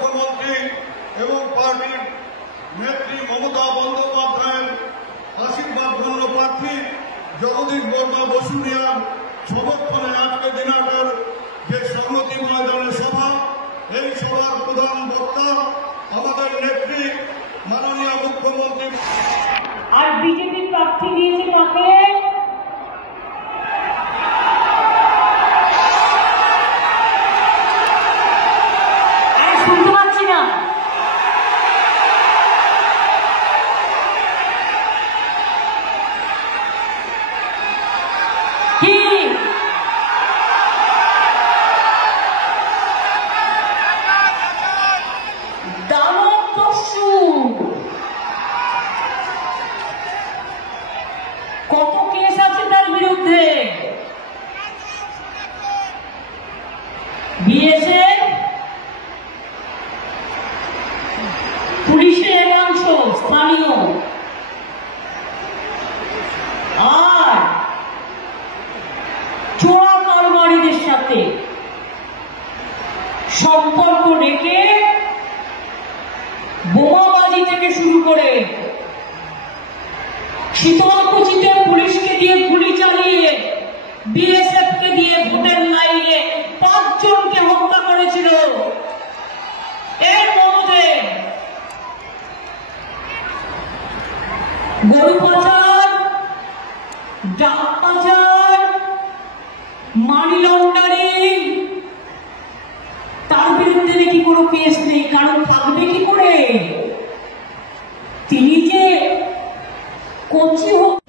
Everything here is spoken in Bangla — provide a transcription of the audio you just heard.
মুখ্যমন্ত্রী এবং পার্টির নেত্রী মমতা বন্দ্যোপাধ্যায়ের আশীর্বাদ ধন্য প্রার্থী জগদীশ বর্মা বসুনিয়ার সমর্থনে আজকে দিনাটার যে সংহতি ময়দানের সভা, এই সভার প্রধান বক্তা আমাদের নেত্রী মাননীয় মুখ্যমন্ত্রী। আর বিজেপি প্রার্থী দিয়েছে তাকে শুনতে পাচ্ছি না। কি কত কেস আছে তার বিরুদ্ধে? বিএসএফ, পুলিশের একাংশ স্থানীয় আর চোরা কারবারিদের সাথে সম্পর্ক রেখে বোমাবাজি থেকে শুরু করে শীতলকুচিতে পুলিশকে দিয়ে গুলি চালিয়ে বিএসএফ কে দিয়ে ভোটের লাইনে 5 জনকে হত্যা করেছিল। এর মধ্যে গরু পাচার, ডাক পাচার, মানি লন্ডারিং, তার বিরুদ্ধে নাকি কোনো কেস নেই। কারণ থাকবে কি করে? তিনি যে কোচি হোক